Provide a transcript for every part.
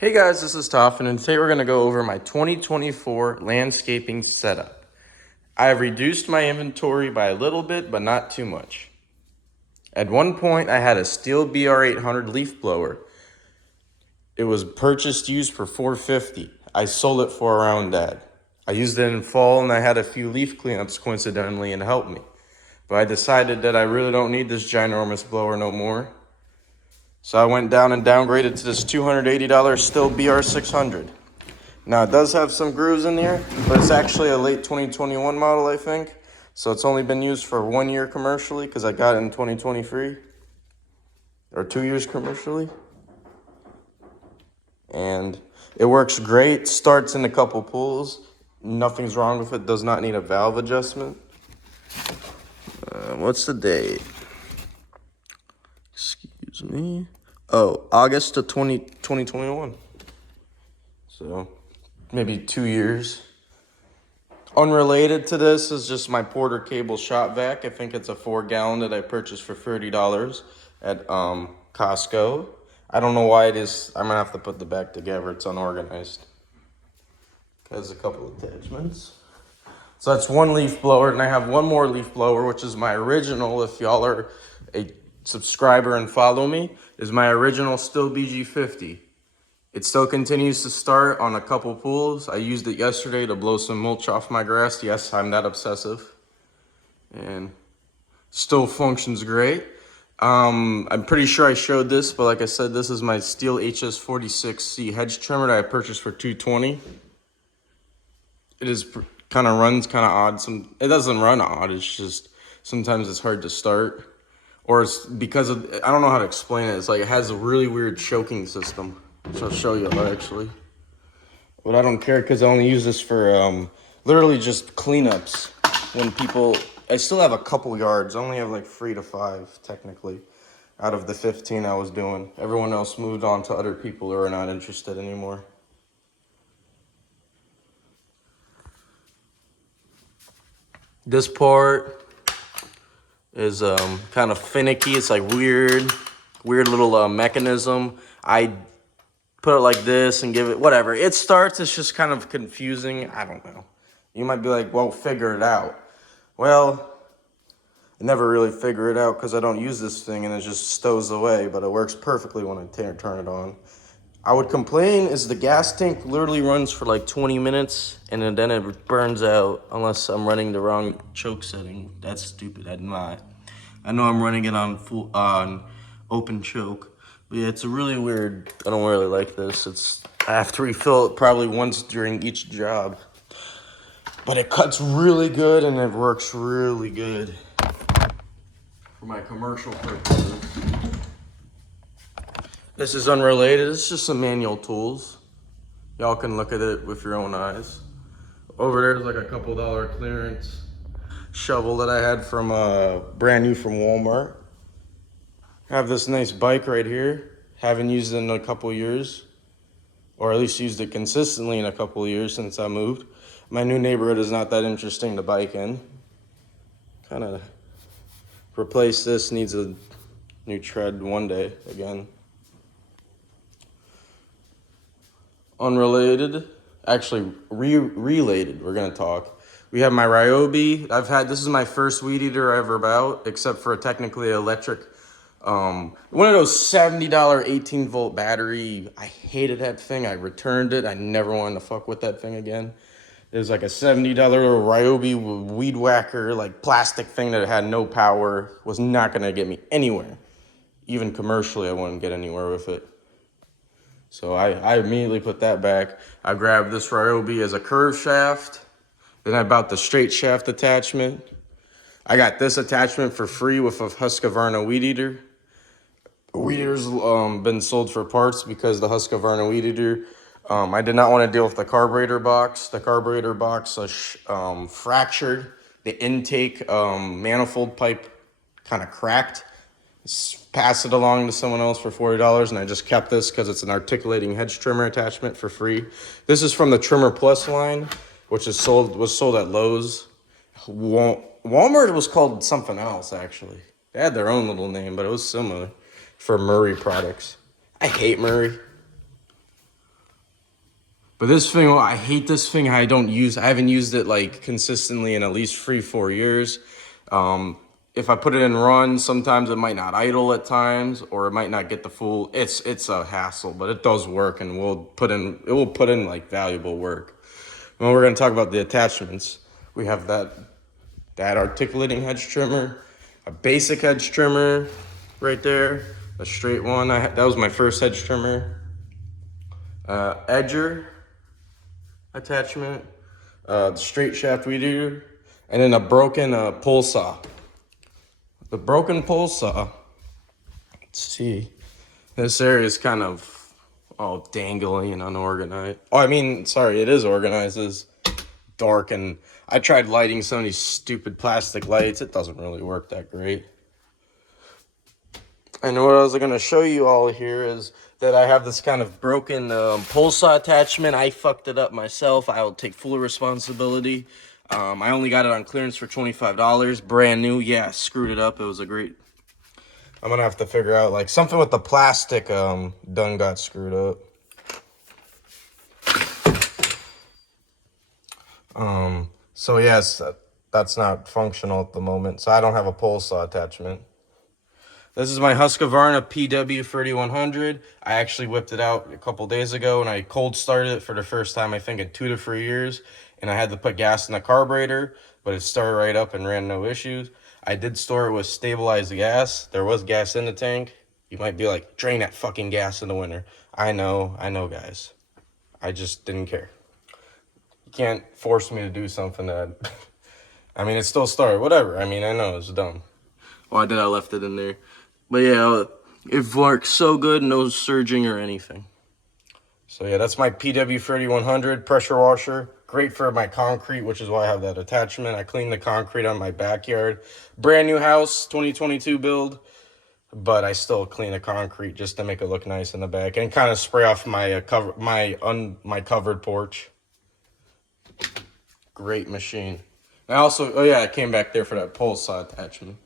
Hey guys, this is Toffin, and today we're going to go over my 2024 landscaping setup. I have reduced my inventory by a little bit, but not too much. At one point, I had a Stihl BR800 leaf blower. It was purchased used for $450. I sold it for around that. I used it in fall, and I had a few leaf cleanups coincidentally and helped me. But I decided that I really don't need this ginormous blower no more. So I went down and downgraded to this $280 Stihl BR600. Now it does have some grooves in here, but it's actually a late 2021 model, I think. So it's only been used for 1 year commercially because I got it in 2023. Or 2 years commercially. And it works great, starts in a couple pulls. Nothing's wrong with it, does not need a valve adjustment. What's the date? Excuse me. Oh, August of 2021. So maybe 2 years. Unrelated to this is just my Porter Cable shop vac. I think it's a 4-gallon that I purchased for $30 at Costco. I don't know why it is. I'm gonna have to put the back together. It's unorganized. It has a couple attachments. So that's one leaf blower, and I have one more leaf blower, which is my original. If y'all are a subscriber and follow me, is my original Stihl BG50. It still continues to start on a couple pools. I used it yesterday to blow some mulch off my grass. Yes, I'm that obsessive. And still functions great. I'm pretty sure I showed this, but like I said, this is my Stihl HS46C hedge trimmer that I purchased for $220. It is kind of runs kind of odd. It doesn't run odd. It's just sometimes it's hard to start, or it's because of, I don't know how to explain it. It's like it has a really weird choking system. So I'll show you actually. But I don't care because I only use this for literally just cleanups. When people, I still have a couple yards. I only have like 3 to 5 technically out of the 15 I was doing. Everyone else moved on to other people who are not interested anymore. This part is kind of finicky. It's like weird little mechanism. I put it like this and give it whatever. It starts, it's just kind of confusing. I don't know. You might be like, well, figure it out. Well, I never really figure it out because I don't use this thing and it just stows away, but it works perfectly when I turn it on. I would complain is the gas tank literally runs for like 20 minutes and then it burns out unless I'm running the wrong choke setting. That's stupid. I'm not. I know I'm running it on open choke. But yeah, it's a really weird, I don't really like this. I have to refill it probably once during each job. But it cuts really good and it works really good for my commercial purposes. This is unrelated, it's just some manual tools. Y'all can look at it with your own eyes. Over there's like a couple dollar clearance shovel that I had from brand new from Walmart. I have this nice bike right here. Haven't used it in a couple years, or at least used it consistently in a couple years since I moved. My new neighborhood is not that interesting to bike in. Kind of replace this, needs a new tread one day again. Unrelated, actually related, we're gonna talk. We have my Ryobi. This is my first weed eater I ever bought, except for a technically electric, one of those $70 18-volt battery. I hated that thing. I returned it. I never wanted to fuck with that thing again. It was like a $70 Ryobi weed whacker, like plastic thing that had no power. Was not gonna get me anywhere. Even commercially, I wouldn't get anywhere with it. So I immediately put that back. I grabbed this Ryobi as a curved shaft. Then I bought the straight shaft attachment. I got this attachment for free with a Husqvarna weed eater. Weed eater's been sold for parts because the Husqvarna weed eater, I did not want to deal with the carburetor box. The carburetor box fractured. The intake manifold pipe kind of cracked. Pass it along to someone else for $40, and I just kept this because it's an articulating hedge trimmer attachment for free. This is from the Trimmer Plus line, which was sold at Lowe's. Walmart was called something else, actually. They had their own little name, but it was similar for Murray products. I hate Murray. But this thing, I hate this thing. I haven't used it like consistently in at least 3-4 years. If I put it in run, sometimes it might not idle at times, or it might not get the full. It's a hassle, but it does work, and it will put in like valuable work. And we're gonna talk about the attachments. We have that articulating hedge trimmer, a basic hedge trimmer right there, a straight one. That was my first hedge trimmer. Edger attachment, the straight shaft weed eater, and then a broken pole saw. The broken pole saw, let's see, this area is kind of all dangly and unorganized. Oh, I mean, sorry, it is organized. It's dark, and I tried lighting some of these stupid plastic lights. It doesn't really work that great. And what I was going to show you all here is that I have this kind of broken pole saw attachment. I fucked it up myself. I will take full responsibility. I only got it on clearance for $25, brand new. Yeah, I screwed it up. It was a great. I'm gonna have to figure out like something with the plastic. Done got screwed up. So yes, that's not functional at the moment. So I don't have a pole saw attachment. This is my Husqvarna PW3100. I actually whipped it out a couple days ago, and I cold started it for the first time, I think, in 2 to 3 years. And I had to put gas in the carburetor, but it started right up and ran no issues. I did store it with stabilized gas. There was gas in the tank. You might be like, drain that fucking gas in the winter. I know, guys. I just didn't care. You can't force me to do something that... I mean, it still started. Whatever. I mean, I know it's dumb. Why did I left it in there? But yeah, it works so good, no surging or anything. So yeah, that's my PW3100 pressure washer. Great for my concrete, which is why I have that attachment. I clean the concrete on my backyard. Brand new house, 2022 build. But I still clean the concrete just to make it look nice in the back. And kind of spray off my my covered porch. Great machine. I also, oh yeah, I came back there for that pole saw attachment.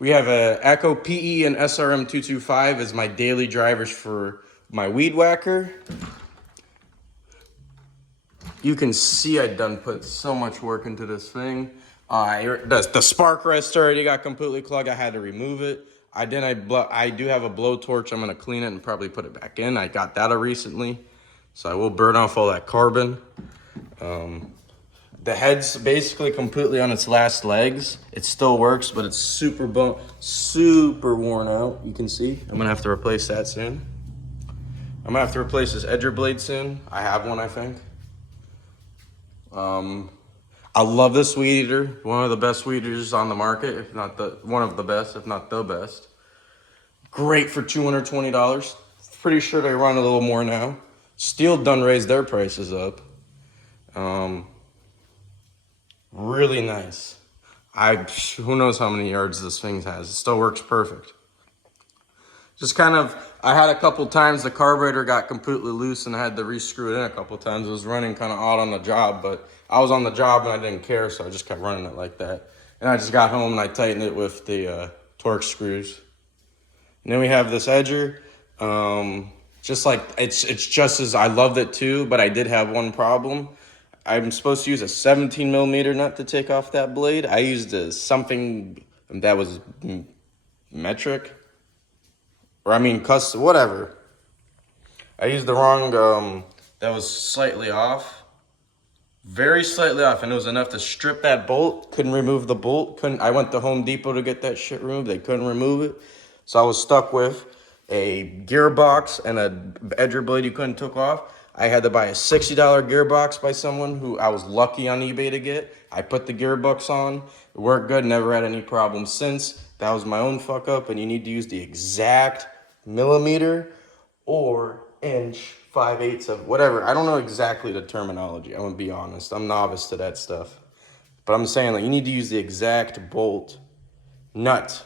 We have a Echo PE and SRM 225 as my daily drivers for my weed whacker. You can see I done put so much work into this thing. The spark rest already got completely clogged. I had to remove it. I do have a blowtorch. I'm gonna clean it and probably put it back in. I got that recently, so I will burn off all that carbon. The head's basically completely on its last legs. It still works, but it's super worn out. You can see. I'm gonna have to replace that soon. I'm gonna have to replace this edger blade soon. I have one, I think. I love this weed eater. One of the best weed eaters on the market, if not one of the best, if not the best. Great for $220. Pretty sure they run a little more now. Steel done raised their prices up. Really nice. Who knows how many yards this thing has. It still works perfect. Just kind of, I had a couple times the carburetor got completely loose and I had to re-screw it in a couple times. It was running kind of odd on the job, but I was on the job and I didn't care, so I just kept running it like that. And I just got home and I tightened it with the Torx screws. And then we have this edger. Just like, it's just as, I loved it too, but I did have one problem. I'm supposed to use a 17 millimeter nut to take off that blade. I used something that was metric. Or I mean, custom, whatever. I used the wrong, that was slightly off. Very slightly off, and it was enough to strip that bolt. Couldn't remove the bolt. I went to Home Depot to get that shit removed. They couldn't remove it. So I was stuck with a gearbox and a edger blade you couldn't take off. I had to buy a $60 gearbox by someone who I was lucky on eBay to get. I put the gearbox on. It worked good. Never had any problems since. That was my own fuck up, and you need to use the exact millimeter or inch, 5/8 of whatever. I don't know exactly the terminology. I'm gonna be honest. I'm novice to that stuff. But I'm saying like you need to use the exact bolt, nut,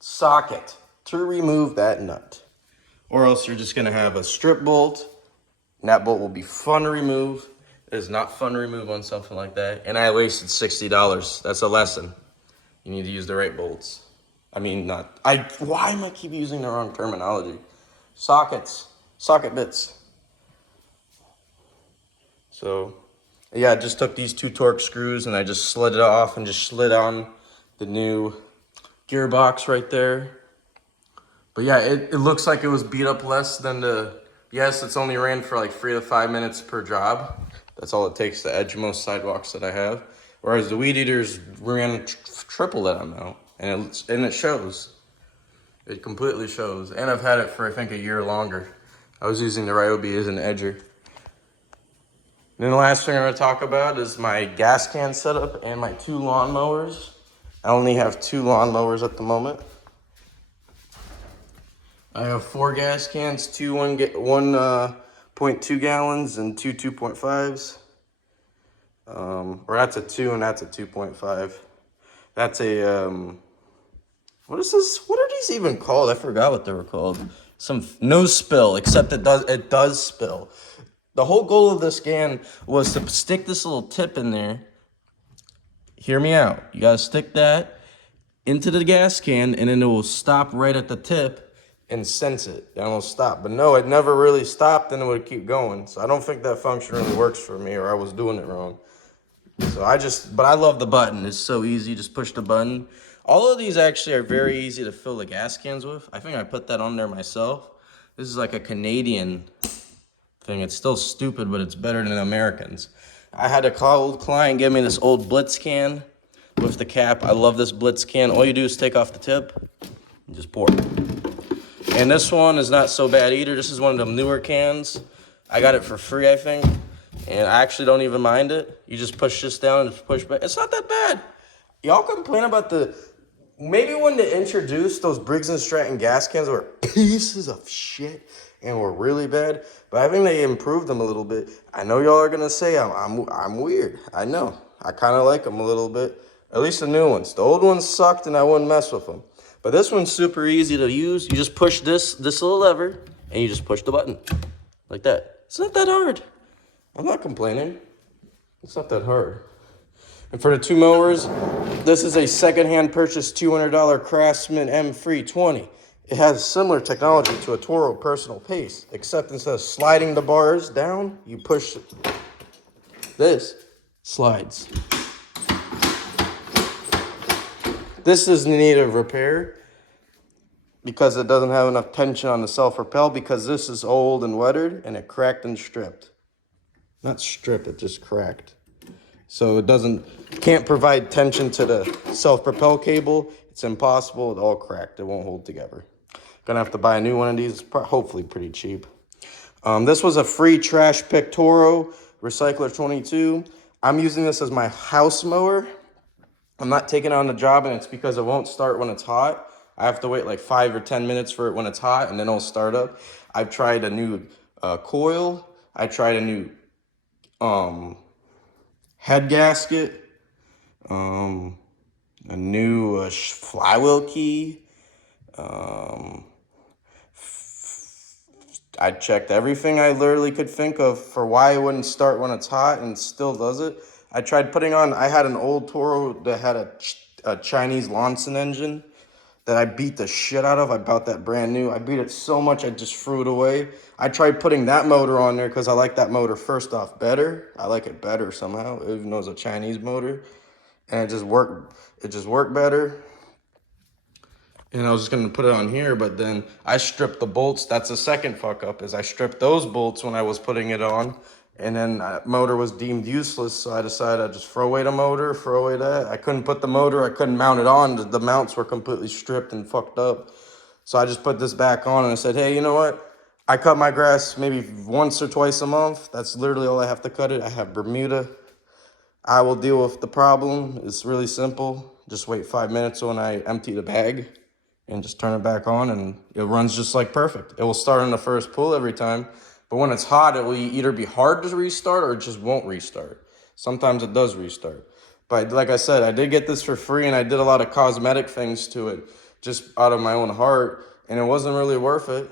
socket to remove that nut. Or else you're just gonna have a strip bolt, and that bolt will be fun to remove. It is not fun to remove on something like that. And I wasted $60. That's a lesson. You need to use the right bolts. I mean, why am I keep using the wrong terminology? Sockets. socket bits. So yeah, I just took these 2 Torx screws and I just slid it off and just slid on the new gearbox right there. But yeah, it looks like it was beat up less than the, yes, it's only ran for like 3 to 5 minutes per job. That's all it takes to edge most sidewalks that I have. Whereas the Weed Eaters ran triple that amount, and it shows. It completely shows. And I've had it for I think a year longer. I was using the Ryobi as an edger. And then the last thing I'm gonna talk about is my gas can setup and my 2 lawnmowers. I only have 2 lawnmowers at the moment. I have 4 gas cans, 1.2 gallons and 2 2.5s. Or that's a 2 and that's a 2.5. That's a, what is this? What are these even called? I forgot what they were called. Some no spill, except it does spill. The whole goal of this can was to stick this little tip in there. Hear me out. You gotta stick that into the gas can and then it will stop right at the tip and sense it. And it will stop. But no, it never really stopped and it would keep going. So I don't think that function really works for me, or I was doing it wrong. So but I love the button. It's so easy. Just push the button. All of these actually are very easy to fill the gas cans with. I think I put that on there myself. This is like a Canadian thing. It's still stupid, but it's better than Americans. I had a old client give me this old Blitz can with the cap. I love this Blitz can. All you do is take off the tip and just pour. And this one is not so bad either. This is one of them newer cans. I got it for free, I think. And I actually don't even mind it. You just push this down and push back. It's not that bad. Y'all complain about maybe when they introduced those Briggs & Stratton gas cans were pieces of shit and were really bad. But I think they improved them a little bit. I know y'all are gonna say I'm weird. I know. I kind of like them a little bit. At least the new ones. The old ones sucked and I wouldn't mess with them. But this one's super easy to use. You just push this little lever and you just push the button like that. It's not that hard. I'm not complaining. It's not that hard. And for the 2 mowers, this is a secondhand purchase $200 Craftsman M320. It has similar technology to a Toro Personal Pace, except instead of sliding the bars down, you push this, slides. This is in need of repair because it doesn't have enough tension on the self-propel, because this is old and weathered and it cracked and stripped. Not stripped, it just cracked. So it can't provide tension to the self-propel cable. It's impossible, it's all cracked, it won't hold together. Gonna have to buy a new one of these, hopefully pretty cheap. This was a free trash pick Toro Recycler 22. I'm using this as my house mower. I'm not taking it on the job, and it's because it won't start when it's hot. I have to wait like 5 or 10 minutes for it when it's hot, and then it'll start up. I've tried a new coil. I tried a new head gasket, a new flywheel key. I checked everything I literally could think of for why it wouldn't start when it's hot, and still does it. I tried putting on, I had an old Toro that had a Chinese Lonson engine that I beat the shit out of. I bought that brand new. I beat it so much I just threw it away. I tried putting that motor on there because I like that motor first off better. I like it better somehow, even though it's a Chinese motor. And it just worked better. And I was just gonna put it on here, but then I stripped the bolts. That's the second fuck up, is I stripped those bolts when I was putting it on. And then motor was deemed useless, so I decided I'd just throw away the motor, throw away that. I couldn't put the motor, I couldn't mount it on. The mounts were completely stripped and fucked up. So I just put this back on and I said, hey, you know what? I cut my grass maybe once or twice a month. That's literally all I have to cut it. I have Bermuda. I will deal with the problem. It's really simple. Just wait 5 minutes when I empty the bag and just turn it back on, and it runs just like perfect. It will start on the first pull every time. But when it's hot, it will either be hard to restart or it just won't restart. Sometimes it does restart. But like I said, I did get this for free, and I did a lot of cosmetic things to it just out of my own heart. And it wasn't really worth it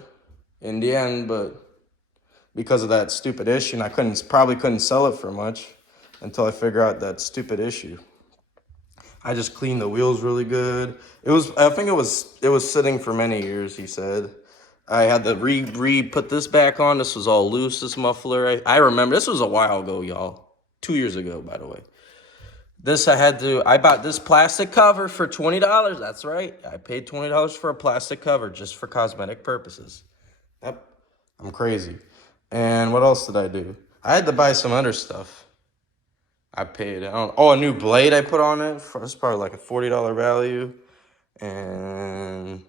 in the end, but because of that stupid issue, and I probably couldn't sell it for much until I figure out that stupid issue. I just cleaned the wheels really good. I think it was sitting for many years, he said. I had to put this back on. This was all loose, this muffler. I remember, this was a while ago, y'all. 2 years ago, by the way. This I bought this plastic cover for $20. That's right. I paid $20 for a plastic cover just for cosmetic purposes. Yep. I'm crazy. And what else did I do? I had to buy some other stuff. I paid, a new blade I put on it. It's probably like a $40 value. And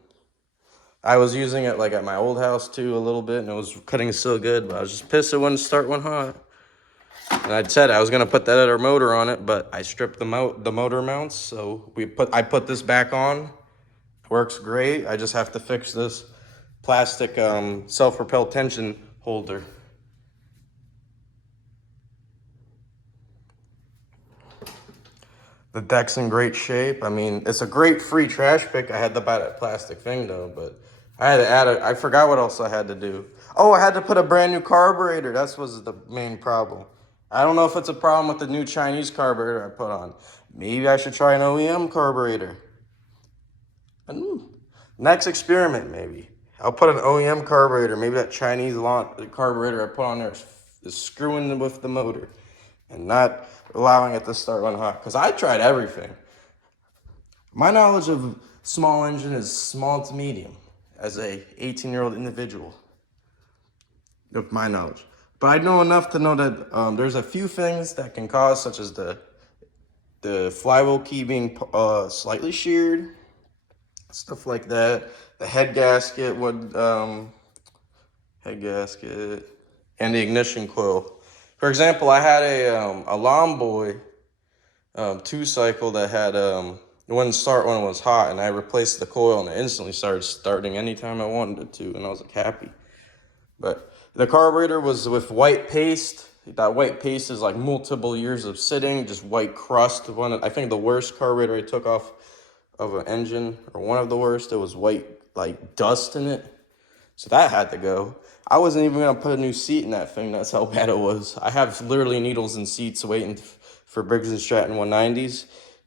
I was using it like at my old house too a little bit, and it was cutting so good, but I was just pissed it wouldn't start one hot. And I said I was gonna put that other motor on it, but I stripped the motor mounts, so I put this back on. Works great. I just have to fix this plastic self-propelled tension holder. The deck's in great shape. I mean, it's a great free trash pick. I had to buy that plastic thing though, but I had to add it. I forgot what else I had to do. Oh, I had to put a brand new carburetor. That was the main problem. I don't know if it's a problem with the new Chinese carburetor I put on. Maybe I should try an OEM carburetor. Next experiment, maybe. I'll put an OEM carburetor. Maybe that Chinese carburetor I put on there is screwing with the motor and not allowing it to start running hot. Because I tried everything. My knowledge of small engine is small to medium as a 18-year-old individual. Of my knowledge. But I know enough to know that there's a few things that can cause, such as the flywheel key being slightly sheared, stuff like that. The head gasket and the ignition coil. For example, I had a Lomboy 2-cycle that had it wouldn't start when it was hot, and I replaced the coil and it instantly started starting anytime I wanted it to, and I was like happy. But the carburetor was with white paste. That white paste is like multiple years of sitting, just white crust. I think the worst carburetor I took off of an engine, or one of the worst, it was white, like dust in it. So that had to go. I wasn't even gonna put a new seat in that thing. That's how bad it was. I have literally needles and seats waiting for Briggs & Stratton 190s.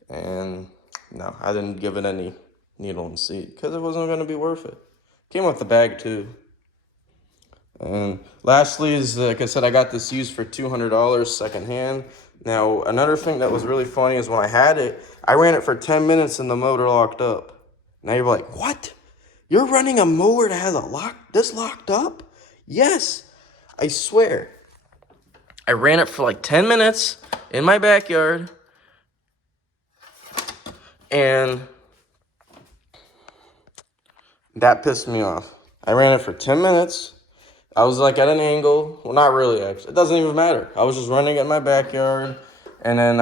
And no, I didn't give it any needle and seat because it wasn't gonna be worth it. Came with the bag too. And lastly is, like I said, I got this used for $200 secondhand. Now, another thing that was really funny is when I had it, I ran it for 10 minutes and the motor locked up. Now you're like, what? You're running a mower that has this locked up? Yes, I swear. I ran it for like 10 minutes in my backyard. And that pissed me off. I ran it for 10 minutes. I was like at an angle. Well, not really, actually. It doesn't even matter. I was just running in my backyard, and then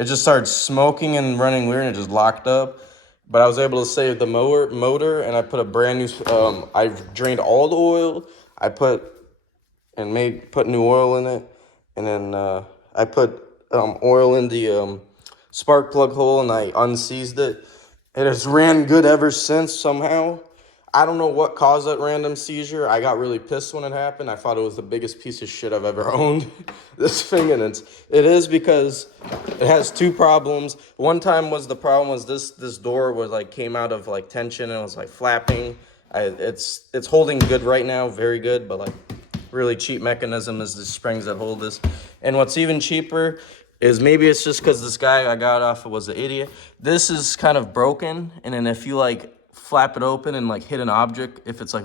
it just started smoking and running weird, and it just locked up. But I was able to save the motor, and I put a brand new. I drained all the oil. I put new oil in it, and then I put oil in the spark plug hole, and I unseized it. It has ran good ever since somehow. I don't know what caused that random seizure. I got really pissed when it happened. I thought it was the biggest piece of shit I've ever owned, this thing. And it is because it has two problems. One time the problem was this door was like came out of like tension and it was like flapping. It's holding good right now, very good, but like really cheap mechanism is the springs that hold this. And what's even cheaper is maybe it's just because this guy I got off of was an idiot. This is kind of broken, and then if you like flap it open and like hit an object, if it's like